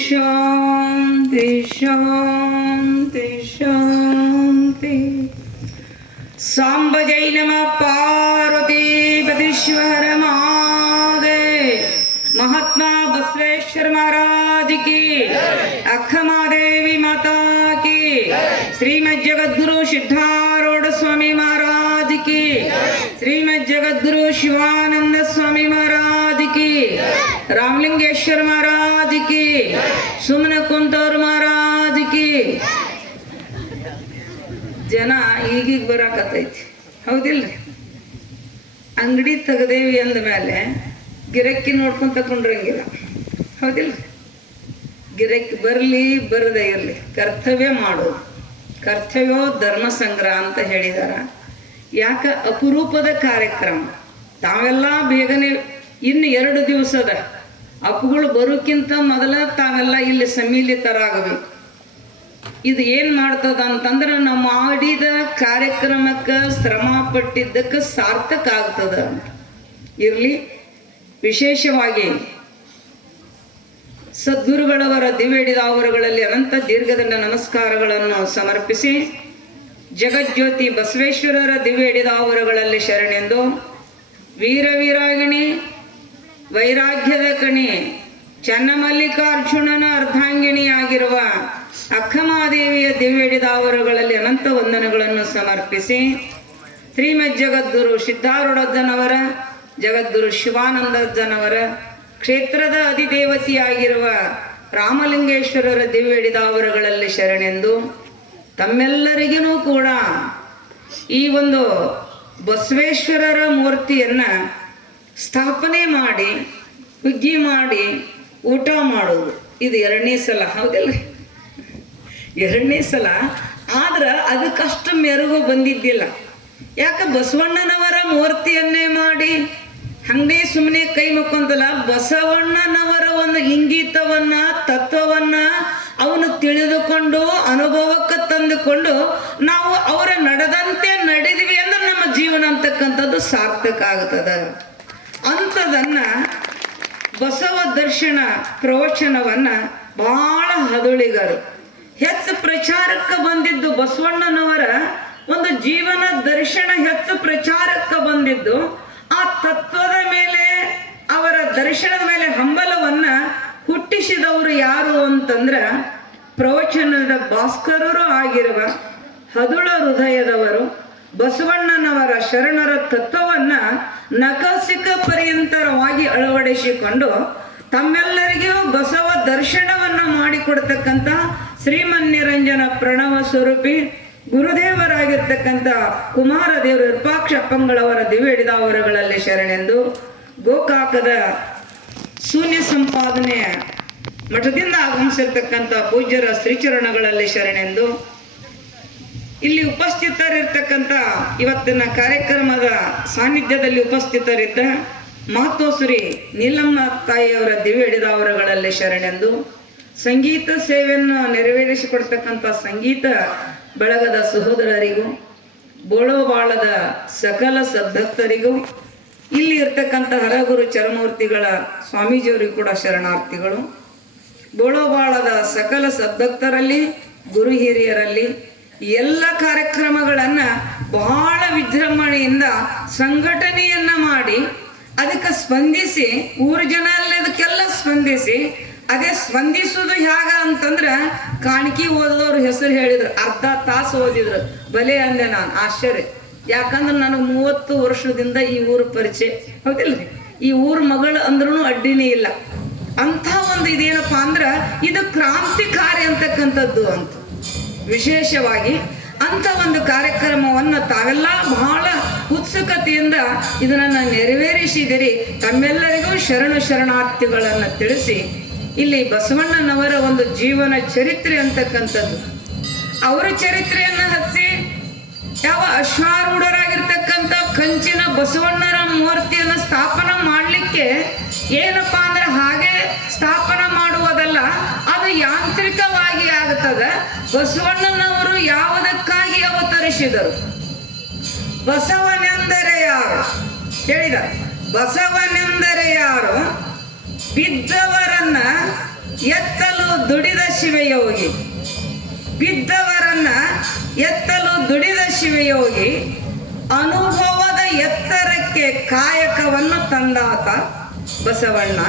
ಶಾಂತಿ ಶಾಂತಿ ಶಾಂತಿ. ಸಾಂಬ ಜೈ ನಮ ಪಾರ್ವತಿ ಪತೀಶ್ವರ ಮಹಾದೇವ್. महात्मा बसवेश्वर महाराज की, अक्खा महादेवी माता की, श्रीमद जगद्गुरु सिद्धारूढ़ स्वामी महाराज की, श्रीमद जगद्गुरु शिवानंद स्वामी महाराज की, रामलिंगेश्वर महाराज की, सुमन कुंतूर महाराज की. ಜನ ಈಗೀಗ ಬರಾಕತ್ತೈತಿ, ಹೌದಿಲ್ರಿ? ಅಂಗಡಿ ತೆಗದೇವಿ ಅಂದ ಮೇಲೆ ಗಿರಕ್ಕಿ ನೋಡ್ಕೊಂತ ತಗೊಂಡ್ರಂಗಿಲ್ಲ, ಹೌದಿಲ್ಲ? ಗಿರಕ್ಕಿ ಬರಲಿ ಬರದೇ ಇರಲಿ, ಕರ್ತವ್ಯ ಮಾಡೋದು. ಕರ್ತವ್ಯೋ ಧರ್ಮ ಸಂಗ್ರಹ ಅಂತ ಹೇಳಿದಾರ. ಯಾಕ ಅಪರೂಪದ ಕಾರ್ಯಕ್ರಮ. ತಾವೆಲ್ಲ ಬೇಗನೆ ಇನ್ನು 2 ದಿವಸದ ಅಪ್ಪುಗಳು ಬರೋಕ್ಕಿಂತ ಮೊದಲ ತಾವೆಲ್ಲ ಇಲ್ಲಿ ಸಮ್ಮಿಲಿತರಾಗಬೇಕು. ಇದು ಏನು ಮಾಡ್ತದ ಅಂತಂದ್ರೆ ನಾವು ಮಾಡಿದ ಕಾರ್ಯಕ್ರಮಕ್ಕೆ ಶ್ರಮ ಪಟ್ಟಿದ್ದಕ್ಕೆ ಸಾರ್ಥಕ ಆಗ್ತದ ಅಂತ ಇರಲಿ. ವಿಶೇಷವಾಗಿ ಸದ್ಗುರುಗಳವರ ದಿವ್ಯಡಿದಾವರುಗಳಲ್ಲಿ ಅನಂತ ದೀರ್ಘದಂಡ ನಮಸ್ಕಾರಗಳನ್ನು ಸಮರ್ಪಿಸಿ, ಜಗಜ್ಯೋತಿ ಬಸವೇಶ್ವರರ ದಿವ್ಯಡಿದಾವರುಗಳಲ್ಲಿ ಶರಣೆಂದು, ವೀರವೀರಾಗಿಣಿ ವೈರಾಗ್ಯದ ಕಣಿ ಚನ್ನಮಲ್ಲಿಕಾರ್ಜುನನ ಅರ್ಧಾಂಗಿಣಿಯಾಗಿರುವ ಅಕ್ಕಮಹಾದೇವಿಯ ದಿವ್ಯಡಿದಾವರುಗಳಲ್ಲಿ ಅನಂತ ವಂದನೆಗಳನ್ನು ಸಮರ್ಪಿಸಿ, ಶ್ರೀಮದ್ ಜಗದ್ಗುರು ಸಿದ್ಧಾರೂಢಜ್ಜನವರ, ಜಗದ್ಗುರು ಶಿವಾನಂದಜ್ಜನವರ ಕ್ಷೇತ್ರದ ಅಧಿದೇವತೆಯಾಗಿರುವ ರಾಮಲಿಂಗೇಶ್ವರರ ದಿವ್ಯಡಿದಾವರುಗಳಲ್ಲಿ ಶರಣೆಂದು, ತಮ್ಮೆಲ್ಲರಿಗೂ ಕೂಡ ಈ ಒಂದು ಬಸವೇಶ್ವರರ ಮೂರ್ತಿಯನ್ನು ಸ್ಥಾಪನೆ ಮಾಡಿ ಹುಗ್ಗಿ ಮಾಡಿ ಊಟ ಮಾಡೋದು ಇದು 2ನೇ ಸಲ, ಹೌದಿಲ್ಲ? 2ನೇ ಸಲ. ಆದ್ರೆ ಅದಕ್ಕಷ್ಟು ಮೆರುಗು ಬಂದಿದ್ದಿಲ್ಲ. ಯಾಕೆ? ಬಸವಣ್ಣನವರ ಮೂರ್ತಿಯನ್ನೇ ಮಾಡಿ ಹಂಗೆ ಸುಮ್ಮನೆ ಕೈ ಮುಕ್ಕೊಂತಲ್ಲ, ಬಸವಣ್ಣನವರ ಒಂದು ಇಂಗಿತವನ್ನ ತತ್ವವನ್ನ ಅವನು ತಿಳಿದುಕೊಂಡು ಅನುಭವಕ್ಕೆ ತಂದುಕೊಂಡು ನಾವು ಅವರ ನಡೆದಂತೆ ನಡೆದಿವಿ ಅಂದ್ರೆ ನಮ್ಮ ಜೀವನ ಅಂತಕ್ಕಂಥದ್ದು ಸಾರ್ಥಕ ಆಗ್ತದ. ಅಂಥದನ್ನ ಬಸವ ದರ್ಶನ ಪ್ರವಚನವನ್ನ ಬಹಳ ಹದುಳಿಗರು ಹೆಚ್ಚು ಪ್ರಚಾರಕ್ಕೆ ಬಂದಿದ್ದು. ಬಸವಣ್ಣನವರ ಒಂದು ಜೀವನ ದರ್ಶನ ಹೆಚ್ಚು ಪ್ರಚಾರಕ್ಕೆ ಬಂದಿದ್ದು. ಆ ತತ್ವದ ಮೇಲೆ, ಅವರ ದರ್ಶನದ ಮೇಲೆ ಹಂಬಲವನ್ನ ಹುಟ್ಟಿಸಿದವರು ಯಾರು ಅಂತಂದ್ರ ಪ್ರವಚನದ ಭಾಸ್ಕರರು ಆಗಿರುವ ಹದುಳ ಹೃದಯದವರು ಬಸವಣ್ಣನವರ ಶರಣರ ತತ್ವವನ್ನ ನಖಸಿಕ ಪರ್ಯಂತರವಾಗಿ ಅಳವಡಿಸಿಕೊಂಡು ತಮ್ಮೆಲ್ಲರಿಗೂ ಬಸವ ದರ್ಶನವನ್ನ ಮಾಡಿಕೊಡ್ತಕ್ಕಂಥ ಶ್ರೀಮನ್ನಿರಂಜನ ಪ್ರಣವ ಸ್ವರೂಪಿ ಗುರುದೇವರಾಗಿರ್ತಕ್ಕಂಥ ಕುಮಾರದೇವರು ವಿರೂಪಾಕ್ಷಪ್ಪಂಗಳವರ ದಿವ್ಯಡಿದಾವರುಗಳಲ್ಲಿ ಶರಣೆಂದು, ಗೋಕಾಕದ ಶೂನ್ಯ ಸಂಪಾದನೆಯ ಮಠದಿಂದ ಆಗಮಿಸಿರ್ತಕ್ಕಂಥ ಪೂಜ್ಯರ ಶ್ರೀಚರಣಗಳಲ್ಲಿ ಶರಣೆಂದು, ಇಲ್ಲಿ ಉಪಸ್ಥಿತರಿರ್ತಕ್ಕಂಥ ಇವತ್ತಿನ ಕಾರ್ಯಕ್ರಮದ ಸಾನ್ನಿಧ್ಯದಲ್ಲಿ ಉಪಸ್ಥಿತರಿದ್ದ ಮಾತೋಶ್ರೀ ನೀಲಮ್ಮ ತಾಯಿಯವರ ದಿವ್ಯಡಿದಾವರುಗಳಲ್ಲಿ ಶರಣೆಂದು, ಸಂಗೀತ ಸೇವೆಯನ್ನು ನೆರವೇರಿಸಿಕೊಡ್ತಕ್ಕಂಥ ಸಂಗೀತ ಬಳಗದ ಸಹೋದರರಿಗೂ, ಬೋಳೋಬಾಳದ ಸಕಲ ಸದ್ಭಕ್ತರಿಗೂ, ಇಲ್ಲಿ ಇರ್ತಕ್ಕಂಥ ಹರಗುರು ಚರಮೂರ್ತಿಗಳ ಸ್ವಾಮೀಜಿಯವರಿಗೂ ಕೂಡ ಶರಣಾರ್ಥಿಗಳು. ಬೋಳೋಬಾಳದ ಸಕಲ ಸದ್ಭಕ್ತರಲ್ಲಿ, ಗುರು ಹಿರಿಯರಲ್ಲಿ ಎಲ್ಲ ಕಾರ್ಯಕ್ರಮಗಳನ್ನು ಬಹಳ ವಿಜೃಂಭಣೆಯಿಂದ ಸಂಘಟನೆಯನ್ನ ಮಾಡಿ ಅದಕ್ಕೆ ಸ್ಪಂದಿಸಿ, ಊರು ಜನ ಅದಕ್ಕೆಲ್ಲ ಸ್ಪಂದಿಸಿ, ಅದೇ ಸ್ಪಂದಿಸುವುದು ಹೇಗ ಅಂತಂದ್ರೆ ಕಾಣಿಕೆ ಓದೋರು ಹೆಸರು ಹೇಳಿದ್ರು, ಅರ್ಧ ತಾಸು ಓದಿದ್ರು. ಬಲೆ ಅಂದೆ ನಾನು, ಆಶ್ಚರ್ಯ. ಯಾಕಂದ್ರೆ ನನಗೆ 30 ವರ್ಷದಿಂದ ಈ ಊರು ಪರಿಚಯ, ಹೌದಿಲ್ರಿ? ಈ ಊರು ಮಗಳು ಅಂದ್ರೂ ಅಡ್ಡಿನೇ ಇಲ್ಲ. ಅಂಥ ಒಂದು ಇದೇನಪ್ಪ ಅಂದ್ರೆ ಇದು ಕ್ರಾಂತಿಕಾರಿ ಅಂತಕ್ಕಂಥದ್ದು ಅಂತ. ವಿಶೇಷವಾಗಿ ಅಂಥ ಒಂದು ಕಾರ್ಯಕ್ರಮವನ್ನು ತಾವೆಲ್ಲ ಬಹಳ ಉತ್ಸುಕತೆಯಿಂದ ಇದನ್ನು ನೆರವೇರಿಸಿದಿರಿ. ತಮ್ಮೆಲ್ಲರಿಗೂ ಶರಣಾರ್ಥಿಗಳನ್ನು ತಿಳಿಸಿ, ಇಲ್ಲಿ ಬಸವಣ್ಣನವರ ಒಂದು ಜೀವನ ಚರಿತ್ರೆ ಅಂತಕ್ಕಂಥದ್ದು, ಅವರ ಚರಿತ್ರೆಯನ್ನು ಹಚ್ಚಿ ಯಾವ ಅಶ್ವಾರೂಢರಾಗಿರ್ತಕ್ಕಂಥ ಕಂಚಿನ ಬಸವಣ್ಣರ ಮೂರ್ತಿಯನ್ನು ಸ್ಥಾಪನೆ ಮಾಡಲಿಕ್ಕೆ ಏನಪ್ಪ ಅಂದ್ರೆ ಹಾಗೆ ಸ್ಥಾಪನೆ ಮಾಡುವುದಲ್ಲ, ಅದು ಯಾಂತ್ರಿಕವಾಗಿ ಆಗುತ್ತದೆ. ಬಸವಣ್ಣನವರು ಯಾವುದಕ್ಕಾಗಿ ಅವತರಿಸಿದರು? ಬಸವನೆಂದರೆ ಯಾರು ಹೇಳಿದ? ಬಸವನೆಂದರೆ ಯಾರು? ಬಿದ್ದವರನ್ನ ಎತ್ತಲು ದುಡಿದ ಶಿವಯೋಗಿ, ಬಿದ್ದವರನ್ನ ಎತ್ತಲು ದುಡಿದ ಶಿವಯೋಗಿ, ಅನುಭವದ ಎತ್ತರಕ್ಕೆ ಕಾಯಕವನ್ನು ತಂದಾತ ಬಸವಣ್ಣ.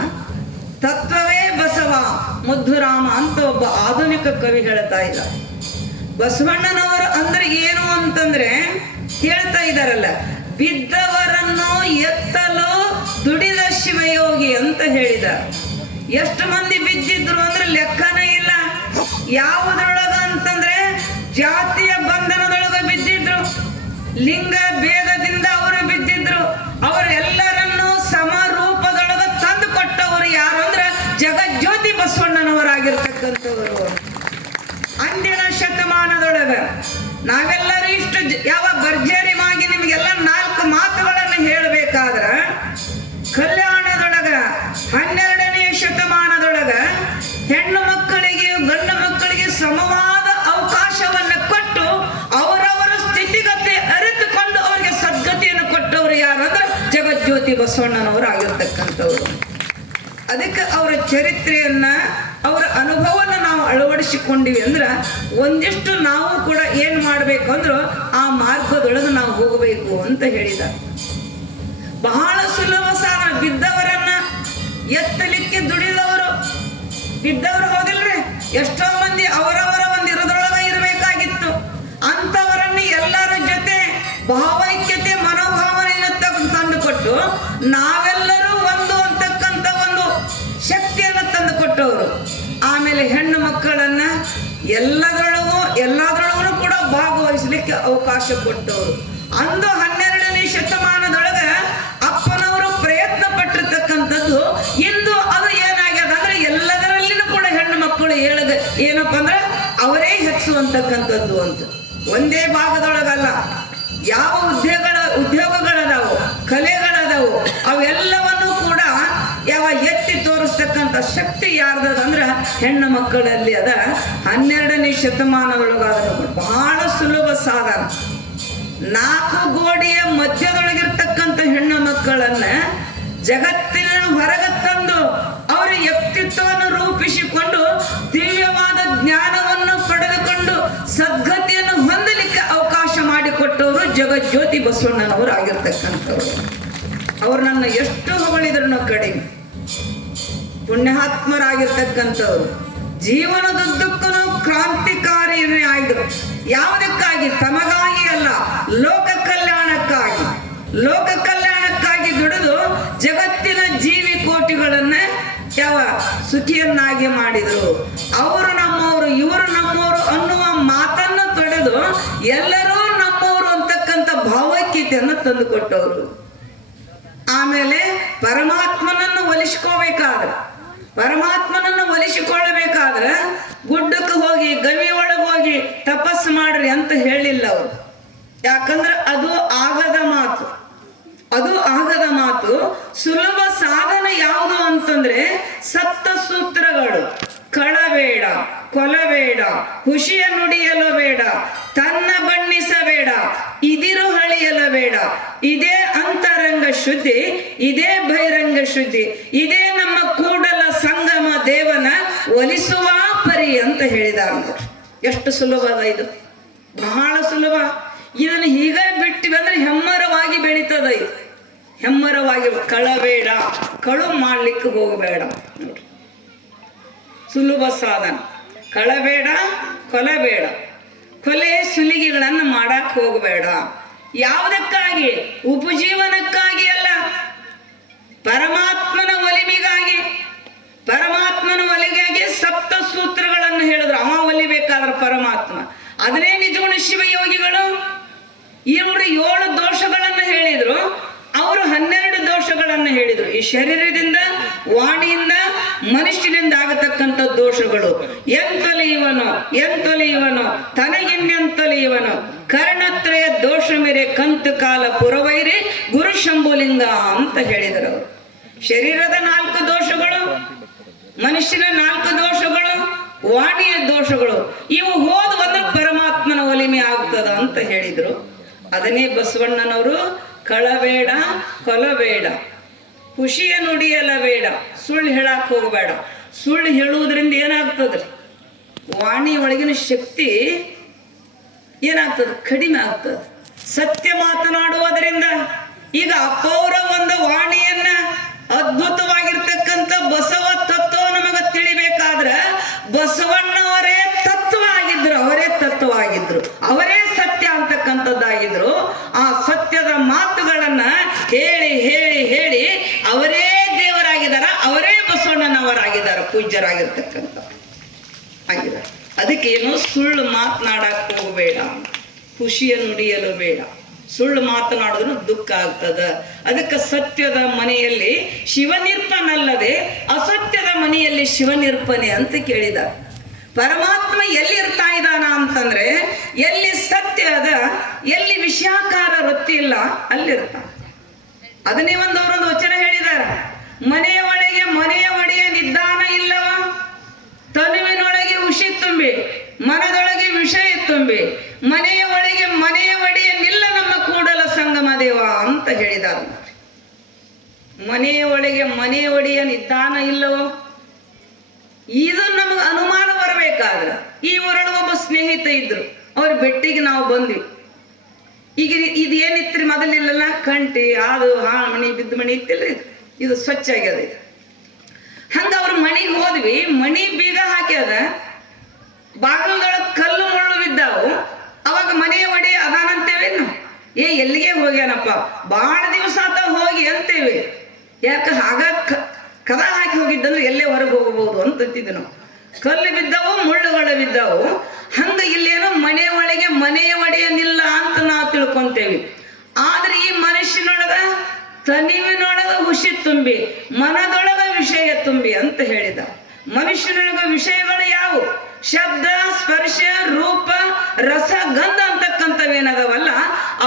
ತತ್ವವೇ ಬಸವ ಮುದ್ದುರಾಮ ಅಂತ ಒಬ್ಬ ಆಧುನಿಕ ಕವಿ ಹೇಳ್ತಾ ಇದ್ದ. ಬಸವಣ್ಣನವರು ಅಂದ್ರೆ ಏನು ಅಂತಂದ್ರೆ ಹೇಳ್ತಾ ಇದ್ದಾರಲ್ಲ, ಬಿದ್ದವರನ್ನು ಎತ್ತಲು ದುಡಿದ ಶಿವಯೋಗಿ ಅಂತ ಹೇಳಿದ. ಎಷ್ಟು ಮಂದಿ ಬಿದ್ದಿದ್ರು ಅಂದ್ರೆ ಲೆಕ್ಕನೇ ಇಲ್ಲ. ಯಾವುದ್ರೊಳಗ ಅಂತಂದ್ರೆ ಜಾತಿಯ ಬಂಧನದೊಳಗ ಬಿದ್ದಿದ್ರು, ಲಿಂಗ ಭೇದದಿಂದ ಅವರು ಬಿದ್ದಿದ್ರು. ಅವರೆಲ್ಲರನ್ನು ಸಮರೂಪದೊಳಗ ತಂದು ಕೊಟ್ಟವರು ಯಾರು ಅಂದ್ರೆ ಜಗಜ್ಯೋತಿ ಬಸವಣ್ಣನವರಾಗಿರ್ತಕ್ಕಂಥವರು. ಅಂದಿನ ಶತಮಾನದೊಳಗ ನಾವೆಲ್ಲರೂ ಇಷ್ಟು ಯಾವ ಭರ್ಜರಿಯಾಗಿ ನಿಮ್ಗೆಲ್ಲ 4 ಮಾತುಗಳನ್ನು ಹೇಳಬೇಕಾದ್ರ, ಕಲ್ಯಾಣದೊಳಗ 12ನೇ ಶತಮಾನದೊಳಗ ಹೆಣ್ಣು ಮಕ್ಕಳಿಗೆ ಗಂಡು ಮಕ್ಕಳಿಗೆ ಸಮವಾದ ಅವಕಾಶವನ್ನ ಕೊಟ್ಟು ಅವರವರ ಸ್ಥಿತಿಗತಿ ಅರಿತುಕೊಂಡು ಅವರಿಗೆ ಸದ್ಗತಿಯನ್ನು ಕೊಟ್ಟವರು ಯಾರಂದ್ರೆ ಜಗಜ್ಯೋತಿ ಬಸವಣ್ಣನವರು ಆಗಿರ್ತಕ್ಕಂಥವ್ರು. ಅದಕ್ಕೆ ಅವರ ಚರಿತ್ರೆಯನ್ನ ಅವರ ಅನುಭವನ ನಾವು ಅಳವಡಿಸಿಕೊಂಡಿವಿ ಅಂದ್ರ ಒಂದಿಷ್ಟು ನಾವು ಕೂಡ ಏನ್ ಮಾಡ್ಬೇಕು ಅಂದ್ರು ಆ ಮಾರ್ಗದೊಳಗೆ ನಾವು ಹೋಗಬೇಕು ಅಂತ ಹೇಳಿದ. ಬಹಳ ಸುಲಭ ಸಾಧನ. ಬಿದ್ದವರನ್ನ ಎತ್ತಲಿಕ್ಕೆ ದುಡಿದವರು, ಬಿದ್ದವರು ಹೌದಿಲ್ರಿ, ಎಷ್ಟೋ ಮಂದಿ ಅವರವರ ಒಂದು ಇರೋದ್ರೊಳಗ ಇರಬೇಕಾಗಿತ್ತು. ಅಂತವರನ್ನ ಎಲ್ಲರ ಜೊತೆ ಭಾವೈಕ್ಯತೆ ಮನೋಭಾವನೆಯನ್ನು ತಂದುಕೊಟ್ಟು ನಾವೆಲ್ಲರೂ ಒಂದು ಅಂತಕ್ಕಂಥ ಒಂದು ಶಕ್ತಿಯನ್ನು ತಂದು ಕೊಟ್ಟವರು. ಆಮೇಲೆ ಹೆಣ್ಣು ಮಕ್ಕಳನ್ನ ಎಲ್ಲದರೊಳಗೂ ಕೂಡ ಭಾಗವಹಿಸಲಿಕ್ಕೆ ಅವಕಾಶ ಕೊಟ್ಟವರು. ಅಂದು 12ನೇ ಶತಮಾನದೊಳಗ ಅಪ್ಪನವರು ಪ್ರಯತ್ನ ಪಟ್ಟಿರ್ತಕ್ಕಂಥದ್ದು ಇಂದು ಅದು ಏನಾಗ್ಯದ ಅಂದ್ರೆ ಎಲ್ಲದರಲ್ಲಿನೂ ಕೂಡ ಹೆಣ್ಣು ಮಕ್ಕಳು ಏನಪ್ಪ ಅಂದ್ರೆ ಅವರೇ ಹೆಚ್ಚುವಂತಕ್ಕಂಥದ್ದು ಅಂತ. ಒಂದೇ ಭಾಗದೊಳಗಲ್ಲ, ಯಾವ ಉದ್ಯೋಗಗಳದಾವು, ಕಲೆಗಳದಾವು, ಅವೆಲ್ಲವನ್ನೂ ಕೂಡ ಯಾವ ಎತ್ತಿ ತೋರಿಸ್ತಕ್ಕಂಥ ಶಕ್ತಿ ಯಾರ್ದಂದ್ರ ಹೆಣ್ಣು ಮಕ್ಕಳಲ್ಲಿ ಅದ. 12ನೇ ಶತಮಾನದೊಳಗಾದ ಬಹಳ ಸುಲಭ ಸಾಧನ. 4 ಗೋಡೆಯ ಮಧ್ಯದೊಳಗಿರ್ತಕ್ಕಂಥ ಹೆಣ್ಣು ಮಕ್ಕಳನ್ನ ಜಗತ್ತಿನ ಹೊರಗೆ ತಂದು ಅವರ ವ್ಯಕ್ತಿತ್ವವನ್ನು ರೂಪಿಸಿಕೊಂಡು ದಿವ್ಯವಾದ ಜ್ಞಾನವನ್ನು ಪಡೆದುಕೊಂಡು ಸದ್ಗತಿಯನ್ನು ಹೊಂದಲಿಕ್ಕೆ ಅವಕಾಶ ಮಾಡಿಕೊಟ್ಟವರು ಜಗಜ್ಯೋತಿ ಬಸವಣ್ಣನವರು ಆಗಿರ್ತಕ್ಕಂಥವ್ರು. ಅವ್ರು ನನ್ನ ಎಷ್ಟು ಹೊಗಳಿದ್ರು ಕಡಿಮೆ. ಪುಣ್ಯಾತ್ಮರಾಗಿರ್ತಕ್ಕಂಥವ್ರು, ಜೀವನದುದ್ದಕ್ಕೂ ಕ್ರಾಂತಿಕಾರಿಯೇ ಆಗಿದ್ರು. ಯಾವುದಕ್ಕಾಗಿ? ತಮಗಾಗಿ ಅಲ್ಲ, ಲೋಕ ಕಲ್ಯಾಣಕ್ಕಾಗಿ. ಲೋಕ ಕಲ್ಯಾಣಕ್ಕಾಗಿ ದುಡಿದು ಜಗತ್ತಿನ ಜೀವಿ ಕೋಟಿಗಳನ್ನ ಯಾವ ಸುಖಿಯನ್ನಾಗಿ ಮಾಡಿದ್ರು. ಅವರು ನಮ್ಮವರು, ಇವರು ನಮ್ಮವರು ಅನ್ನುವ ಮಾತನ್ನು ತೊಡೆದು ಎಲ್ಲರೂ ನಮ್ಮವರು ಅಂತಕ್ಕಂಥ ಭಾವೈಕ್ಯತೆಯನ್ನು ತಂದುಕೊಟ್ಟವರು. ಆಮೇಲೆ ಪರಮಾತ್ಮನನ್ನು ಒಲಿಸಿಕೊಳ್ಳಬೇಕಾದ್ರೆ ಗುಡ್ಡಕ್ಕೆ ಹೋಗಿ ಗವಿ ಒಳಗೆ ಹೋಗಿ ತಪಸ್ಸು ಮಾಡ್ರಿ ಅಂತ ಹೇಳಿಲ್ಲ ಅವರು. ಯಾಕಂದ್ರೆ ಅದು ಆಗದ ಮಾತು. ಸುಲಭ ಸಾಧನ ಯಾವುದು ಅಂತಂದ್ರೆ ಸಪ್ತ ಸೂತ್ರಗಳು. ಕಳಬೇಡ, ಕೊಲಬೇಡ, ಹುಷಿಯ ನುಡಿಯಲು ಬೇಡ, ತನ್ನ ಬಣ್ಣಿಸಬೇಡ, ಇದಿರು ಹಳಿಯಲ ಬೇಡ. ಇದೇ ಅಂತರಂಗ ಶುದ್ಧಿ, ಇದೇ ಬಹಿರಂಗ ಶುದ್ಧಿ, ಇದೇ ನಮ್ಮ ಕೂಡಲ ಸಂಗಮ ದೇವನ ಒಲಿಸುವ ಪರಿ ಅಂತ ಹೇಳಿದ್ದಾರೆ. ಎಷ್ಟು ಸುಲಭ ಅದ ಇದು, ಬಹಳ ಸುಲಭ. ಇದನ್ನು ಹೀಗೆ ಬಿಟ್ಟಿವಿ ಅಂದ್ರೆ ಹೆಮ್ಮರವಾಗಿ ಬೆಳೀತದ ಇದು. ಹೆಮ್ಮರವಾಗಿ ಕಳಬೇಡ, ಕಳು ಮಾಡ್ಲಿಕ್ಕೆ ಹೋಗಬೇಡ. ನೋಡಿ, ಸುಲಭ ಸಾಧನ. ಕಳಬೇಡ, ಕೊಲಬೇಡ, ಕೊಲೆ ಸುಲಿಗೆಗಳನ್ನು ಮಾಡಕ್ ಹೋಗಬೇಡ. ಯಾವುದಕ್ಕಾಗಿ? ಉಪಜೀವನಕ್ಕಾಗಿ ಅಲ್ಲ, ಪರಮಾತ್ಮನ ಒಲಿಮೆಗಾಗಿ. ಪರಮಾತ್ಮನ ಒಲಿಗಾಗಿ ಸಪ್ತ ಸೂತ್ರಗಳನ್ನು ಹೇಳಿದ್ರು. ಅವ ಒಲಿಬೇಕಾದ್ರೆ ಪರಮಾತ್ಮ. ಅದನ್ನೇ ನಿಜಗುಣ ಶಿವಯೋಗಿಗಳು ಇವರು 7 ದೋಷಗಳನ್ನು ಹೇಳಿದ್ರು, ಅವರು 12 ದೋಷಗಳನ್ನು ಹೇಳಿದ್ರು. ಈ ಶರೀರದಿಂದ, ವಾಣಿಯಿಂದ, ಮನುಷ್ಯನಿಂದ ಆಗತಕ್ಕಂಥ ದೋಷಗಳು. ಎಂತೊಲಿಯುವನು ತನಗಿನ್ನೆಂತೊಲಿಯುವನು, ಕರ್ಣತ್ರಯ ದೋಷ ಮೇರೆ ಕಂತು ಕಾಲ ಪುರವೈರಿ ಗುರು ಶಂಭುಲಿಂಗ ಅಂತ ಹೇಳಿದರು. ಶರೀರದ 4 ದೋಷಗಳು, ಮನುಷ್ಯನ 4 ದೋಷಗಳು, ವಾಣಿಯ ದೋಷಗಳು. ಇವು ಹೋದ ಒಂದು ಪರಮಾತ್ಮನ ಒಲಿಮೆ ಆಗ್ತದ ಅಂತ ಹೇಳಿದ್ರು. ಅದನ್ನೇ ಬಸವಣ್ಣನವರು ಕಳಬೇಡ, ಕೊಲಬೇಡ, ಖುಷಿಯ ನುಡಿಯಲ ಬೇಡ, ಸುಳ್ಳು ಹೇಳಕ್ ಹೋಗಬೇಡ. ಸುಳ್ಳು ಹೇಳುವುದರಿಂದ ಏನಾಗ್ತದ್ರಿ? ವಾಣಿ ಒಳಗಿನ ಶಕ್ತಿ ಏನಾಗ್ತದೆ? ಕಡಿಮೆ ಆಗ್ತದೆ. ಸತ್ಯ ಮಾತನಾಡುವುದರಿಂದ ಈಗ ಅಪ್ಪವರ ಒಂದು ವಾಣಿಯನ್ನ ಅದ್ಭುತವಾಗಿರ್ತಕ್ಕಂಥ ಬಸವ ತತ್ವ ನಮಗೆ ತಿಳಿಬೇಕಾದ್ರೆ ಬಸವಣ್ಣವರೇ ತತ್ವ ಆಗಿದ್ರು, ಅವರೇ ತತ್ವವಾಗಿದ್ರು, ಅವರೇ ಸತ್ಯ ಅಂತಕ್ಕಂಥದ್ದಾಗಿದ್ರು. ಆ ಸತ್ಯದ ಮಾತುಗಳನ್ನ ಹೇಳಿ ಹೇಳಿ ಹೇಳಿ ಅವರೇ ದೇವರಾಗಿದ್ದಾರ, ಅವರೇ ಬಸವಣ್ಣನವರಾಗಿದ್ದಾರೆ, ಪೂಜ್ಯರಾಗಿರ್ತಕ್ಕಂಥ ಆಗಿದ್ದಾರೆ. ಅದಕ್ಕೇನು ಸುಳ್ಳು ಮಾತನಾಡಕ್ ಹೋಗಬೇಡ, ಖುಷಿಯ ನುಡಿಯಲು ಬೇಡ. ಸುಳ್ಳು ಮಾತನಾಡಿದ್ರು ದುಃಖ ಆಗ್ತದ. ಅದಕ್ಕೆ ಸತ್ಯದ ಮನೆಯಲ್ಲಿ ಶಿವನಿರ್ಪನಲ್ಲದೆ ಅಸತ್ಯದ ಮನೆಯಲ್ಲಿ ಶಿವನಿರ್ಪನೆ ಅಂತ ಕೇಳಿದ. ಪರಮಾತ್ಮ ಎಲ್ಲಿರ್ತಾ ಇದ್ದಾನ ಅಂತಂದ್ರೆ ಎಲ್ಲಿ ಸತ್ಯ ಅದ, ಎಲ್ಲಿ ವಿಷಯಾಕಾರ ವೃತ್ತಿ ಇಲ್ಲ ಅಲ್ಲಿರ್ತಾನ. ಅದನ್ನೇ ಅವರೊಂದು ವಚನ ಹೇಳಿದಾರ, ಮನೆಯ ಒಳಗೆ ಮನೆಯ ಒಡೆಯ ನಿದ್ದಾನ ಇಲ್ಲವ, ತನುವಿನೊಳಗೆ ಉಷಿ ತುಂಬಿ ಮನದೊಳಗೆ ವಿಷಯ ತುಂಬಿ ಮನೆಯ ಒಳಗೆ ಮನೆಯ ಒಡೆಯ ನಿಲ್ಲ ನಮ್ಮ ಕೂಡಲ ಸಂಗಮ ದೇವ ಅಂತ ಹೇಳಿದಾರ. ಮನೆಯ ಒಳಗೆ ಮನೆಯ ಒಡೆಯ ನಿದ್ದಾನ ಇಲ್ಲವೋ, ಇದು ನಮಗೆ ಅನುಮಾನ ಬರಬೇಕಾದ್ರೆ ಈ ಊರೊಳಗೆ ಒಬ್ಬ ಸ್ನೇಹಿತ ಇದ್ರು, ಅವ್ರ ಬೆಟ್ಟಿಗೆ ನಾವು ಬಂದ್ವಿ. ಈಗ ಇದು ಏನಿತ್ರಿ ಮೊದಲಿಲ್ಲ, ಕಂಟಿ ಅದು ಮಣಿ ಬಿದ್ದ ಮಣಿ ಇತ್ತಿಲ್ರಿ, ಇದು ಸ್ವಚ್ಛ ಆಗ್ಯದ. ಹಂಗ ಅವ್ರ ಮಣಿಗೆ ಹೋದ್ವಿ, ಮಣಿ ಬೀಗ ಹಾಕ್ಯದ, ಬಾಗಿಲದೊಳಗೆ ಕಲ್ಲು ಮುಳ್ಳು ಬಿದ್ದಾವು. ಅವಾಗ ಮನೆಯ ಒಡೆಯ ಅದಾನಂತೇವೇನು, ಎಲ್ಲಿಗೆ ಹೋಗ್ಯಾನಪ್ಪ, ಬಾಳ ದಿವಸ ಆತ ಹೋಗಿ ಅಂತೇವೆ. ಯಾಕೆ ಆಗ ಕದ ಹಾಕಿ ಹೋಗಿದ್ದಂದ್ರೆ ಎಲ್ಲೇ ಹೊರಗೆ ಹೋಗಬಹುದು ಅಂತಿದ್ವಿ ನಾವು. ಕಲ್ಲು ಬಿದ್ದಾವು, ಮುಳ್ಳುಗಳು ಬಿದ್ದಾವು. ಹಂಗ ಇಲ್ಲೇನೋ ಮನೆಯ ಒಳಗೆ ಮನೆಯ ಒಡೆಯನಿಲ್ಲ ಅಂತ ನಾವು ತಿಳ್ಕೊಂತೇವಿ. ಆದ್ರೆ ಈ ಮನುಷ್ಯನೊಳಗ ತನಿವಿನೊಳಗ ಹುಷಿ ತುಂಬಿ ಮನದೊಳಗ ವಿಷಯ ತುಂಬಿ ಅಂತ ಹೇಳಿದ. ಮನುಷ್ಯನೊಳಗ ವಿಷಯಗಳು ಯಾವುವು? ಶಬ್ದ, ಸ್ಪರ್ಶ, ರೂಪ, ರಸ, ಗಂಧ ಅಂತಕ್ಕಂಥವೇನದವಲ್ಲ,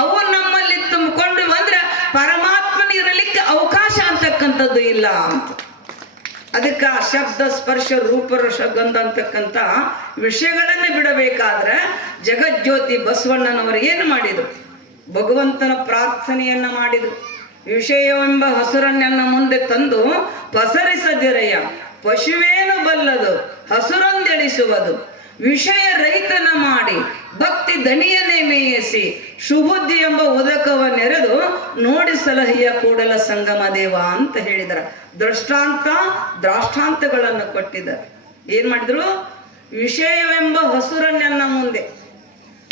ಅವು ನಮ್ಮಲ್ಲಿ ತುಂಬಿಕೊಂಡು ಬಂದ್ರೆ ಪರಮಾತ್ಮನ ಇರಲಿಕ್ಕೆ ಅವಕಾಶ ಅಂತಕ್ಕಂಥದ್ದು ಇಲ್ಲ ಅಂತ. ಅದಕ್ಕೆ ಶಬ್ದ, ಸ್ಪರ್ಶ, ರೂಪ, ರಸ, ಗಂಧ ಅಂತಕ್ಕಂಥ ವಿಷಯಗಳನ್ನ ಬಿಡಬೇಕಾದ್ರೆ ಜಗಜ್ಯೋತಿ ಬಸವಣ್ಣನವರು ಏನು ಮಾಡಿದ್ರು? ಭಗವಂತನ ಪ್ರಾರ್ಥನೆಯನ್ನ ಮಾಡಿದ್ರು. ವಿಷಯವೆಂಬ ಹಸುರನ್ನೆಲ್ಲ ಮುಂದೆ ತಂದು ಪಸರಿಸದಿರಯ್ಯ, ಪಶುವೇನು ಬಲ್ಲದು ಹಸುರೊಂದೆಳಿಸುವುದು, ವಿಷಯ ರಹಿತನ ಮಾಡಿ ಭಕ್ತಿ ದಣಿಯನ್ನೇ ಮೇಯಿಸಿ ಶುಭುದ್ಧಿ ಎಂಬ ಉದಕವ ನೆರೆದು ನೋಡಿ ಸಲಹೆಯ ಕೂಡಲ ಸಂಗಮ ದೇವ ಅಂತ ಹೇಳಿದರ. ದ್ರಾಷ್ಟಾಂತಗಳನ್ನು ಕೊಟ್ಟಿದ್ದಾರೆ. ಏನ್ ಮಾಡಿದ್ರು? ವಿಷಯವೆಂಬ ಹಸುರನ್ನೆಲ್ಲ ಮುಂದೆ,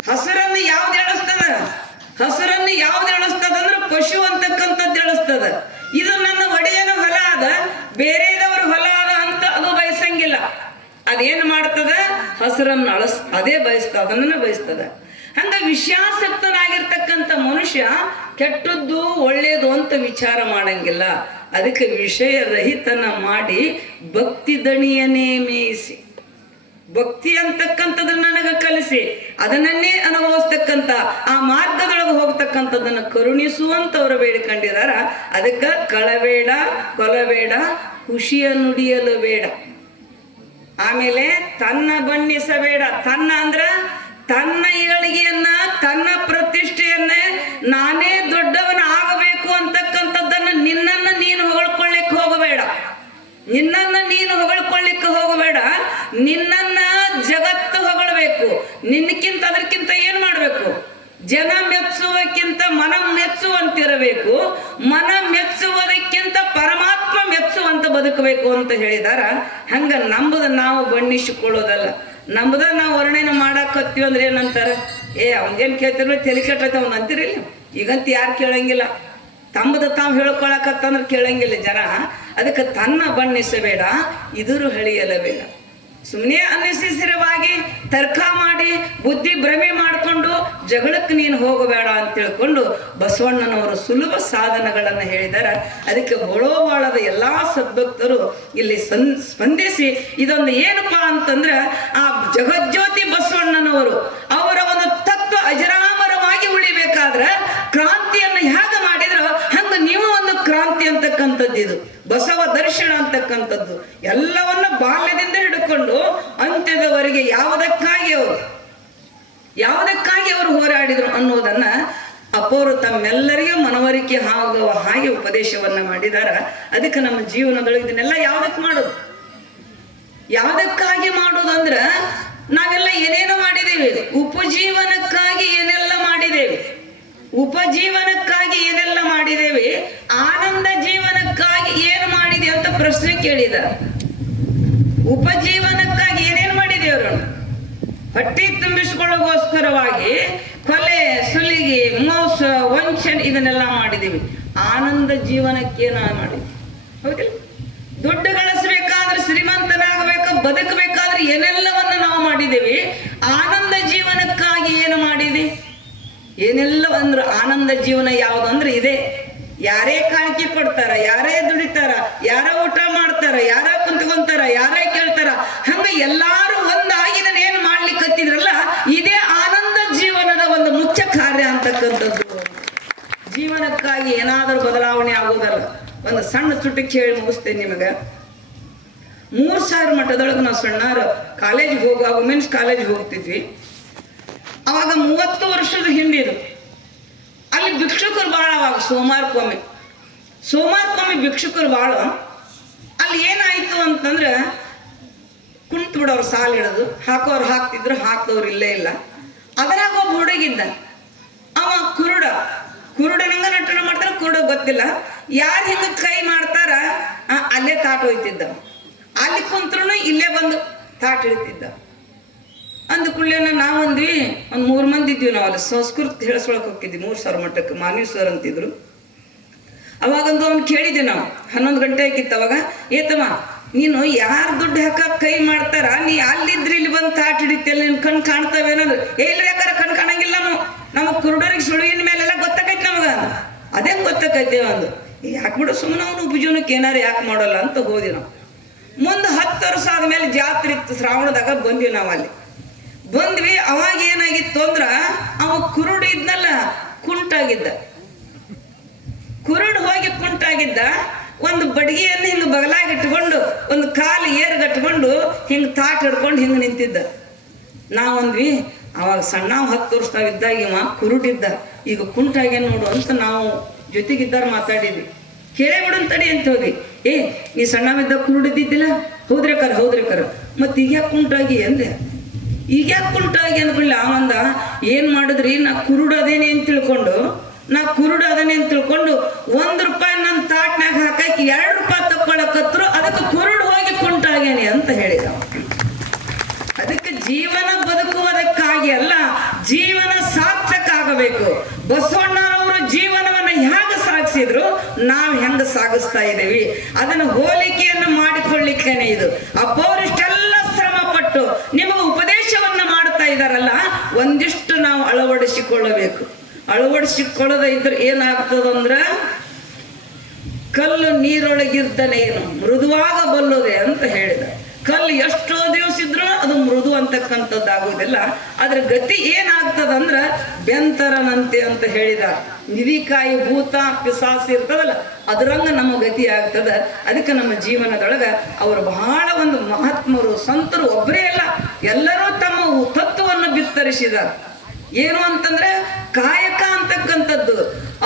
ಹಸುರನ್ನು ಯಾವ್ದು ಎಳಿಸ್ತದ? ಹಸುರನ್ನು ಯಾವ್ದು ಎಳಿಸ್ತದ ಅಂದ್ರೆ ಪಶು ಅಂತಕ್ಕಂಥದ್ದು ಎಳಿಸ್ತದ. ಇದು ನನ್ನ ಒಡೆಯನ ಹೊಲ ಅದ, ಬೇರೆದವ್ರ ಹೊಲ ಅದ ಅಂತ ಅದು ಬಯಸಂಗಿಲ್ಲ. ಅದೇನು ಮಾಡ್ತದ? ಹಸುರನ್ನು ಅದೇ ಬಯಸ್ತದ, ಅದನ್ನ ಬಯಸ್ತದ. ಹಂಗ ವಿಷಯಾಸಕ್ತನಾಗಿರ್ತಕ್ಕಂಥ ಮನುಷ್ಯ ಕೆಟ್ಟದ್ದು ಒಳ್ಳೇದು ಅಂತ ವಿಚಾರ ಮಾಡಂಗಿಲ್ಲ. ಅದಕ್ಕೆ ವಿಷಯ ರಹಿತನ ಮಾಡಿ ಭಕ್ತಿ ದಣಿಯನ್ನೇ ಮೇಯಿಸಿ, ಭಕ್ತಿ ಅಂತಕ್ಕಂಥದನ್ನ ನನಗೆ ಕಲಿಸಿ ಅದನ್ನೇ ಅನುಭವಿಸ್ತಕ್ಕಂಥ ಆ ಮಾರ್ಗದೊಳಗೆ ಹೋಗ್ತಕ್ಕಂಥದ್ದನ್ನು ಕರುಣಿಸುವಂತವ್ರು ಬೇಡಿಕೊಂಡಿದಾರ. ಅದಕ್ಕೆ ಕಳಬೇಡ, ಕೊಲಬೇಡ, ಖುಷಿಯ ನುಡಿಯಲು ಬೇಡ. ಆಮೇಲೆ ತನ್ನ ಬಣ್ಣಿಸಬೇಡ. ತನ್ನ ಅಂದ್ರ ತನ್ನ ಏಳಿಗೆಯನ್ನ, ತನ್ನ ಪ್ರತಿಷ್ಠೆಯನ್ನ, ನಾನೇ ದೊಡ್ಡವನ ಆಗಬೇಕು ಅಂತಕ್ಕಂಥದ್ದನ್ನ ನಿನ್ನನ್ನ ನೀನು ಹೊಗಳ್ಕೊಳ್ಳಿಕ್ಕೆ ಹೋಗಬೇಡ. ನಿನ್ನನ್ನ ನೀನು ಹೊಗಳ್ಕೊಳ್ಳಿಕ್ಕೆ ಹೋಗಬೇಡ. ನಿನ್ನನ್ನ ಜಗತ್ತು ಹೊಗಳಬೇಕು. ನಿನ್ನಕ್ಕಿಂತ ಅದಕ್ಕಿಂತ ಏನ್ ಮಾಡ್ಬೇಕು? ಜನ ಮೆಚ್ಚುವಕ್ಕಿಂತ ಮನ ಮೆಚ್ಚುವಂತಿರಬೇಕು. ಮನ ಮೆಚ್ಚುವುದಕ್ಕಿಂತ ಪರಮಾತ್ಮ ಮೆಚ್ಚುವಂತ ಬದುಕಬೇಕು ಅಂತ ಹೇಳಿದಾರ. ಹಂಗ ನಂಬುದ ನಾವು ಬಣ್ಣಿಸಿಕೊಳ್ಳೋದಲ್ಲ. ನಂಬುದ ನಾವು ವರ್ಣನೆ ಮಾಡಾಕತ್ತೀವಿ ಅಂದ್ರೆ ಏನಂತಾರ? ಅವನ್ಗೇನ್ ಕೇಳ್ತಿರ್ಲಿ, ತಲೆ ಕೆಟ್ಟೈತೆ ಅವ್ನು ಅಂತಿರಲಿ. ಈಗಂತ ಯಾರು ಕೇಳಂಗಿಲ್ಲ. ತಮ್ಮದ ತಾವು ಹೇಳ್ಕೊಳಕತ್ತಂದ್ರೆ ಕೇಳಂಗಿಲ್ಲ ಜನ. ಅದಕ್ಕೆ ತನ್ನ ಬಣ್ಣಿಸಬೇಡ, ಇದುರು ಹಳಿಯಲಬೇಡ. ಸುಮ್ಮನೆ ಅನ್ನೆಸೆಸರಿವಾಗಿ ತರ್ಕ ಮಾಡಿ ಬುದ್ಧಿ ಭ್ರಮೆ ಮಾಡಿಕೊಂಡು ಜಗಳಕ್ಕೆ ನೀನು ಹೋಗಬೇಡ ಅಂತ ತಿಳ್ಕೊಂಡು ಬಸವಣ್ಣನವರು ಸುಲಭ ಸಾಧನಗಳನ್ನು ಹೇಳಿದ್ದಾರೆ. ಅದಕ್ಕೆ ಹೊಳೋವಾಳದ ಎಲ್ಲ ಸದ್ಭಕ್ತರು ಇಲ್ಲಿ ಸ್ಪಂದಿಸಿ ಇದೊಂದು ಏನಪ್ಪಾ ಅಂತಂದ್ರೆ ಆ ಜಗಜ್ಯೋತಿ ಬಸವಣ್ಣನವರು ಅವರ ಒಂದು ತತ್ವ ಅಜರಾಮರವಾಗಿ ಉಳಿಬೇಕಾದ್ರೆ ಕ್ರಾಂತಿಯನ್ನು ಹೇಗೆ ಮಾಡಿದ್ರು ಹಂಗ ನೀವು ಒಂದು ಕ್ರಾಂತಿ ಅಂತಕ್ಕಂಥದ್ದು ಇದು ಬಸವ ದರ್ಶನ ಅಂತಕ್ಕಂಥದ್ದು. ಎಲ್ಲವನ್ನ ಬಾಲ್ಯದಿಂದ ಹಿಡ್ಕೊಂಡು ಅಂತ್ಯದವರೆಗೆ ಯಾವುದಕ್ಕಾಗಿ ಅವರು ಹೋರಾಡಿದ್ರು ಅನ್ನೋದನ್ನ ಅಪ್ಪವರು ತಮ್ಮೆಲ್ಲರಿಗೂ ಮನವರಿಕೆ ಆಗುವ ಹಾಗೆ ಉಪದೇಶವನ್ನ ಮಾಡಿದಾರ. ಅದಕ್ಕೆ ನಮ್ಮ ಜೀವನದೊಳಗೆ ಇದನ್ನೆಲ್ಲ ಯಾವುದಕ್ಕೆ ಮಾಡೋದು? ಯಾವುದಕ್ಕಾಗಿ ಮಾಡೋದಂದ್ರ ನಾವೆಲ್ಲ ಏನೇನು ಮಾಡಿದ್ದೇವೆ, ಉಪಜೀವನಕ್ಕಾಗಿ ಏನೆಲ್ಲ ಮಾಡಿದ್ದೇವೆ, ಉಪಜೀವನಕ್ಕಾಗಿ ಏನೆಲ್ಲ ಮಾಡಿದ್ದೇವೆ, ಆನಂದ ಜೀವನಕ್ಕಾಗಿ ಏನು ಮಾಡಿದೆ ಅಂತ ಪ್ರಶ್ನೆ ಕೇಳಿದ. ಉಪಜೀವನಕ್ಕಾಗಿ ಏನೇನು ಮಾಡಿದೇವ್ರು? ಹೊಟ್ಟೆ ತುಂಬಿಸಿಕೊಳ್ಳೋಗೋಸ್ಕರವಾಗಿ ಕೊಲೆ, ಸುಲಿಗೆ, ಮೋಸ, ವಂಚನೆ ಇದನ್ನೆಲ್ಲ ಮಾಡಿದ್ದೀವಿ. ಆನಂದ ಜೀವನಕ್ಕೆ ನಾವು ಮಾಡಿದ್ವಿ, ಹೌದಿಲ್ಲ? ದುಡ್ಡು ಗಳಿಸ್ಬೇಕಾದ್ರೆ, ಶ್ರೀಮಂತನಾಗಬೇಕು, ಬದುಕಬೇಕಾದ್ರೆ ಏನೆಲ್ಲವನ್ನ ನಾವು ಮಾಡಿದ್ದೇವೆ. ಆನಂದ ಜೀವನಕ್ಕಾಗಿ ಏನು ಮಾಡಿದೆ? ಏನೆಲ್ಲ ಅಂದ್ರೆ ಆನಂದ ಜೀವನ ಯಾವುದು ಅಂದ್ರೆ ಇದೆ. ಯಾರೇ ಕಾಣಿಕೆ ಕೊಡ್ತಾರ, ಯಾರೇ ದುಡಿತಾರ, ಯಾರ ಊಟ ಮಾಡ್ತಾರ, ಯಾರ ಕುಂತ್ಕೊಂತಾರ, ಯಾರೇ ಕೇಳ್ತಾರ, ಹಂಗ ಎಲ್ಲಾರು ಒಂದಾಗಿದನ್ನ ಏನ್ ಮಾಡ್ಲಿಕ್ಕೆ ಹತ್ತಿದ್ರಲ್ಲ, ಇದೇ ಆನಂದ ಜೀವನದ ಒಂದು ಮುಖ್ಯ ಕಾರ್ಯ ಅಂತಕ್ಕಂಥದ್ದು. ಜೀವನಕ್ಕಾಗಿ ಏನಾದರೂ ಬದಲಾವಣೆ ಆಗೋದಲ್ಲ. ಒಂದು ಸಣ್ಣ ಚುಟುಕಿ ಹೇಳಿ ಮುಗಿಸ್ತೇನೆ ನಿಮಗೆ. 3000 ಮಠದೊಳಗೆ ನಾವು ಸಣ್ಣಾರು ಕಾಲೇಜಿಗೆ ಹೋಗುವಾಗ, ವುಮೆನ್ಸ್ ಕಾಲೇಜಿಗೆ ಹೋಗ್ತಿದ್ವಿ. ಅವಾಗ 30 ವರ್ಷದ ಹಿಂದಿದು. ಅಲ್ಲಿ ಭಿಕ್ಷುಕರು ಭಾಳ, ಅವಾಗ ಸೋಮವಾರಕ್ಕೊಮ್ಮೆ ಭಿಕ್ಷುಕರು ಭಾಳ. ಅಲ್ಲಿ ಏನಾಯ್ತು ಅಂತಂದ್ರೆ, ಕುಂತು ಬಿಡೋರು ಸಾಲು ಹಿಡಿದು, ಹಾಕೋರು ಹಾಕ್ತಿದ್ರು, ಹಾಕ್ದವ್ರು ಇಲ್ಲೇ ಇಲ್ಲ. ಅದರಾಗ ಒಬ್ಬ ಹುಡುಗಿದ್ದ, ಅವ ಕುರುಡನಂಗ ನಟನೆ ಮಾಡ್ತಾರ, ಕುರುಡ ಗೊತ್ತಿಲ್ಲ. ಯಾರು ಹಿಂಗ ಕೈ ಮಾಡ್ತಾರ ಅಲ್ಲೇ ತಾಟ್ ಹೋಯ್ತಿದ್ದ, ಅಲ್ಲಿ ಕುಂತ್ರು ಇಲ್ಲೇ ಬಂದು ತಾಟ್ ಹಿಡಿತಿದ್ದ. ಅಂದ ಕೂಡಲೇನ ನಾವಂದ್ವಿ, ಒಂದು 3 ಮಂದಿ ಇದ್ವಿ ನಾವು. ಅಲ್ಲಿ ಸಂಸ್ಕೃತ ಹೇಳಿಸ್ಕೊಳಕ್ ಹೋಗಿದ್ವಿ 3000 ಮಠಕ್ಕೆ. ಮಾನ್ವಿ ಸರ್ ಅಂತಿದ್ರು. ಅವಾಗಂದು ಅವ್ನು ಕೇಳಿದ್ದೆ ನಾವು, 11 ಗಂಟೆ ಆಗಿತ್ತು ಅವಾಗ. ಏತಮ್ಮ, ನೀನು ಯಾರು ದುಡ್ಡು ಹಾಕಕ್ ಕೈ ಮಾಡ್ತಾರ, ನೀ ಅಲ್ಲಿದ್ರೆ ಇಲ್ಲಿ ಬಂದು ತಾಟ್ ಹಿಡಿತಿಯಲ್ಲ, ನಿನ್ ಕಣ್ ಕಾಣ್ತಾವೇನಂದ್ರೆ, ಇಲ್ರಿ ಯಾಕಾರ ಕಣ್ ಕಾಣಂಗಿಲ್ಲ, ನಮಗ್ ಕುರುಡರಿಗೆ ಸುಳುವಿನ ಮೇಲೆಲ್ಲ ಗೊತ್ತಾಕೈತಿ ನಮಗ. ಅದೇನ್ ಗೊತ್ತಾಕೈತಿ ಒಂದು, ಯಾಕೆ ಬಿಡು ಸುಮ್ಮನೆ ಅವನು ಉಪಜೀವನಕ್ಕೆ ಏನಾರು ಯಾಕೆ ಮಾಡೋಲ್ಲ ಅಂತ ಹೋದ್ವಿ ನಾವು. ಮುಂದೆ 10 ವರ್ಷ ಆದ್ಮೇಲೆ ಜಾತ್ರೆ ಇತ್ತು, ಶ್ರಾವಣದಾಗ ಬಂದ್ವಿ ನಾವು. ಅಲ್ಲಿ ಬಂದ್ವಿ. ಅವಾಗ ಏನಾಗಿತ್ತು ಅಂದ್ರ, ಅವ ಕುರುಡು ಇದ್ನಲ್ಲ, ಕುಂಟಾಗಿದ್ದ. ಕುರುಡು ಹೋಗಿ ಕುಂಟಾಗಿದ್ದ. ಒಂದು ಬಡಗಿಯನ್ನು ಹಿಂಗ ಬಗಲಾಗಿ ಇಟ್ಕೊಂಡು, ಒಂದು ಕಾಲು ಏರ್ಗಟ್ಕೊಂಡು, ಹಿಂಗ ತಾಟ್ ಹಿಡ್ಕೊಂಡು ಹಿಂಗ ನಿಂತಿದ್ದ. ನಾವಂದ್ವಿ, ಅವಾಗ ಸಣ್ಣ 10 ವರ್ಷ ನಾವಿದ್ದಾಗ ಇವ ಕುರುಡಿದ್ದ, ಈಗ ಕುಂಟಾಗ್ಯ ನೋಡು ಅಂತ ನಾವು ಜೊತೆಗಿದ್ದಾರ ಮಾತಾಡಿದ್ವಿ. ಕೇಳೇ ಬಿಡನ್ ತಡಿ ಅಂತ ಹೋಗಿ, ನೀ ಸಣ್ಣವಿದ್ದ ಕುರುಡಿದ್ದಿದ್ದಿಲ್ಲ? ಹೌದ್ರೇಕರ್ ಮತ್ತೆ ಈಗ ಯಾಕೆ ಕುಂಟಾಗಿ ಅಂದೆ. ಈಗ ಯಾಕೆ ಕುಂಟಾಗಿ ಅಂದ್ಕೊಳ್ಳಿ. ಅವಂದ ಏನ್ ಮಾಡಿದ್ರಿ, ನಾ ಕುರುಡು ಅದೇನೆ ಅಂತ ತಿಳ್ಕೊಂಡು ₹1 ನನ್ನ ತಾಟ್ನಾಗ ಹಾಕಿ ₹2 ತಕ್ಕೊಳಕತ್ರು, ಅದಕ್ಕೆ ಕುರುಡು ಹೋಗಿ ಕುಂಟಾಗೇನಿ ಅಂತ ಹೇಳಿದ. ಅದಕ್ಕೆ ಜೀವನ ಬದುಕುವುದಕ್ಕಾಗಿ ಅಲ್ಲ, ಜೀವನ ಸಾರ್ಥಕ ಆಗಬೇಕು. ಬಸವಣ್ಣನವರು ಜೀವನವನ್ನ ಹೇಗೆ ಸಾಗಿಸಿದ್ರು, ನಾವು ಹೆಂಗ ಸಾಗಿಸ್ತಾ ಇದ್ದೀವಿ, ಅದನ್ನು ಹೋಲಿಕೆಯನ್ನು ಮಾಡಿಕೊಳ್ಳಿಕ್ಕೇನೆ ಇದು. ಅಪ್ಪವರಿಷ್ಟೆಲ್ಲ ಶ್ರಮ ಪಟ್ಟು ನಿಮಗೆ ಉಪದೇಶವನ್ನ ಮಾಡ್ತಾ ಇದ್ದಾರಲ್ಲ, ಒಂದಿಷ್ಟು ನಾವು ಅಳವಡಿಸಿಕೊಳ್ಳಬೇಕು. ಅಳವಡಿಸಿಕೊಳ್ಳದ ಇದ್ರೆ ಏನಾಗ್ತದಂದ್ರ, ಕಲ್ಲು ನೀರೊಳಗಿರ್ತಾನೆ ಏನು ಮೃದುವಾಗ ಬಲ್ಲೋದೆ ಅಂತ ಹೇಳಿದ. ಕಲ್ಲು ಎಷ್ಟೋ ದಿವಸ ಇದ್ರು ಅದು ಮೃದು ಅಂತಕ್ಕಂಥದ್ದಾಗುವುದಿಲ್ಲ. ಅದ್ರ ಗತಿ ಏನಾಗ್ತದಂದ್ರ ಬೆಂತರನಂತೆ ಅಂತ ಹೇಳಿದ. ನಿಧಿಕಾಯಿ ಭೂತ ಪಿಸಾಸಿ ಇರ್ತದಲ್ಲ, ಅದರಂಗ ನಮ್ಮ ಗತಿ ಆಗ್ತದ. ಅದಕ್ಕೆ ನಮ್ಮ ಜೀವನದೊಳಗ ಅವರು ಬಹಳ ಒಂದು ಮಹಾತ್ಮರು, ಸಂತರು ಒಬ್ಬರೇ ಅಲ್ಲ, ಎಲ್ಲರೂ ತಮ್ಮ ತತ್ವವನ್ನು ಬಿತ್ತರಿಸಿದ್ದಾರೆ. ಏನು ಅಂತಂದ್ರೆ, ಕಾಯಕ ಅಂತಕ್ಕಂಥದ್ದು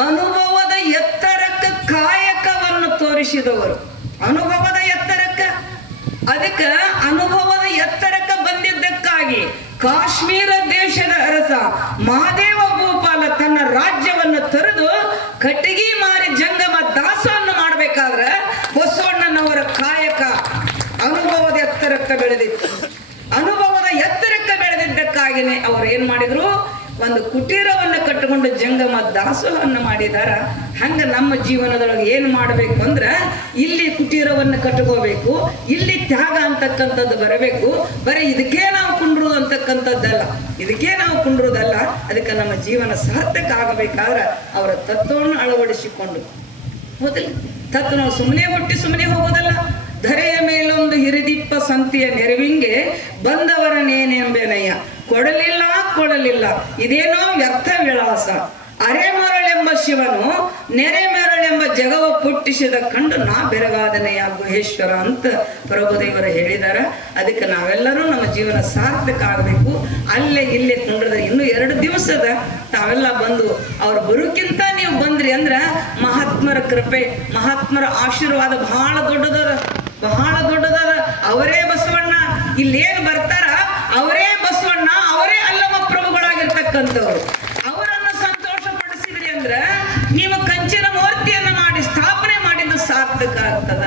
ಅನುಭವದ ಎತ್ತರಕ್ಕೆ ಕಾಯಕವನ್ನು ತೋರಿಸಿದವರು. ಅನುಭವದ ಎತ್ತರಕ್ಕೆ, ಅದಕ್ಕೆ ಅನುಭವದ ಎತ್ತರಕ್ಕೆ ಬಂದಿದ್ದಕ್ಕಾಗಿ ಕಾಶ್ಮೀರ ದೇಶದ ಅರಸ ಮಹಾದೇವ ಗೋಪಾಲ ತನ್ನ ರಾಜ್ಯವನ್ನು ತೊರೆದು ಕಟ್ಟಿಗೆ ಮಾರಿ ಜಂಗಮ ದಾಸವನ್ನು ಮಾಡಬೇಕಾದ್ರೆ ಬಸವಣ್ಣನವರ ಕಾಯಕ ಅನುಭವದ ಎತ್ತರಕ್ಕೆ ಬೆಳೆದಿತ್ತು. ಅನುಭವದ ಎತ್ತರಕ್ಕೆ ಬೆಳೆದಿದ್ದಕ್ಕಾಗಿನೇ ಅವರು ಏನ್ ಮಾಡಿದ್ರು, ಒಂದು ಕುಟೀರವನ್ನು ಕಟ್ಟಿಕೊಂಡು ಜಂಗಮ ದಾಸೋಹವನ್ನು ಮಾಡಿದಾರ. ಹಂಗ ನಮ್ಮ ಜೀವನದೊಳಗೆ ಏನ್ ಮಾಡ್ಬೇಕು ಅಂದ್ರ, ಇಲ್ಲಿ ಕುಟೀರವನ್ನು ಕಟ್ಕೋಬೇಕು, ಇಲ್ಲಿ ತ್ಯಾಗ ಅಂತಕ್ಕಂಥದ್ದು ಬರಬೇಕು. ಬರೀ ಇದಕ್ಕೆ ನಾವು ಕುಂಡ್ರುದು ಅಂತಕ್ಕಂಥದ್ದಲ್ಲ, ಅದಕ್ಕೆ ನಮ್ಮ ಜೀವನ ಸಾರ್ಥಕ ಆಗಬೇಕಾದ್ರೆ ಅವರ ತತ್ವವನ್ನು ಅಳವಡಿಸಿಕೊಂಡು ಹೋದಿಲ್ಲ. ತತ್ವ ನಾವು ಸುಮ್ಮನೆ ಹುಟ್ಟಿ ಸುಮ್ಮನೆ ಹೋಗೋದಲ್ಲ. ಧರೆಯ ಮೇಲೊಂದು ಹಿರಿದಿಪ್ಪ ಸಂತಿಯ ನೆರವಿಂಗೆ ಬಂದವರನೇನೆಂಬೆನಯ್ಯ, ಕೊಡಲಿಲ್ಲ ಇದೇನೋ ವ್ಯರ್ಥ ವಿಳಾಸ. ಅರೆಮರಳೆಂಬ ಶಿವನು ನೆರೆಮರಳೆಂಬ ಜಗವ ಪುಟ್ಟಿಸಿದ ಕಂಡು ನಾ ಬೆರಗಾದನೆಯ ಗುಹೇಶ್ವರ ಅಂತ ಪ್ರಭುದೇವರು ಹೇಳಿದಾರ. ಅದಕ್ಕೆ ನಾವೆಲ್ಲರೂ ನಮ್ಮ ಜೀವನ ಸಾರ್ಥಕ ಆಗಬೇಕು. ಅಲ್ಲೇ ಇಲ್ಲೇ ಕುಂಡ್ರದ ಇನ್ನು 2 ದಿವಸದ ತಾವೆಲ್ಲ ಬಂದು ಅವ್ರು ಬರೋಕ್ಕಿಂತ ನೀವು ಬಂದ್ರಿ ಅಂದ್ರ ಮಹಾತ್ಮರ ಕೃಪೆ, ಮಹಾತ್ಮರ ಆಶೀರ್ವಾದ ಬಹಳ ದೊಡ್ಡದದ. ಅವರೇ ಬಸವಣ್ಣ, ಇಲ್ಲೇನು ಬರ್ತಾರ ಅವರೇ ಬಸವಣ್ಣ, ಅವರೇ ಅಲ್ಲಮ ಪ್ರಭುಗಳಾಗಿರ್ತಕ್ಕಂಥವ್ರು. ಅವರನ್ನು ಸಂತೋಷ ಪಡಿಸಿದ್ರಿ ಅಂದ್ರ ನೀವು ಕಂಚಿನ ಮೂರ್ತಿಯನ್ನ ಮಾಡಿ ಸ್ಥಾಪನೆ ಮಾಡಿದ್ದು ಸಾರ್ಥಕ ಆಗ್ತದ.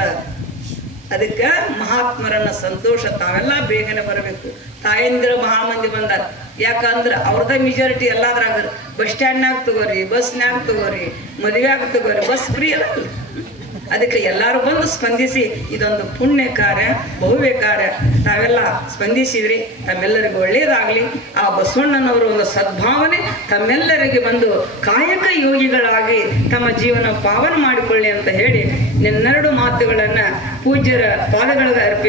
ಅದಕ್ಕೆ ಮಹಾತ್ಮರನ್ನ ಸಂತೋಷ ತಾವೆಲ್ಲ ಬೇಗನೆ ಬರಬೇಕು. ತಾಯಂದಿರ ಮಹಾಮಂದಿ ಬಂದಾರ, ಯಾಕಂದ್ರೆ ಅವ್ರದ ಮೆಜಾರಿಟಿ ಎಲ್ಲಾದ್ರಾಗ ಬಸ್ ಸ್ಟ್ಯಾಂಡ್ನಾಗ ತಗೋರಿ, ಬಸ್ನ್ಯಾಗ ತಗೋರಿ, ಮದುವೆಯಾಗ ತಗೋರಿ, ಬಸ್ ಫ್ರೀ ಅಲ್ಲ. ಅದಕ್ಕೆ ಎಲ್ಲರೂ ಬಂದು ಸ್ಪಂದಿಸಿ ಇದೊಂದು ಪುಣ್ಯ ಕಾರ್ಯ, ಭವ್ಯ ಕಾರ್ಯ ತಾವೆಲ್ಲ ಸ್ಪಂದಿಸಿದ್ರಿ. ತಮ್ಮೆಲ್ಲರಿಗೂ ಒಳ್ಳೆಯದಾಗಲಿ. ಆ ಬಸವಣ್ಣನವರು ಒಂದು ಸದ್ಭಾವನೆ ತಮ್ಮೆಲ್ಲರಿಗೆ ಬಂದು ಕಾಯಕ ಯೋಗಿಗಳಾಗಿ ತಮ್ಮ ಜೀವನ ಪಾವನ ಮಾಡಿಕೊಳ್ಳಿ ಅಂತ ಹೇಳಿ ನಿನ್ನೆರಡು ಮಾತುಗಳನ್ನು ಪೂಜ್ಯರ ಪಾದಗಳಿಗೆ ಅರ್ಪಿ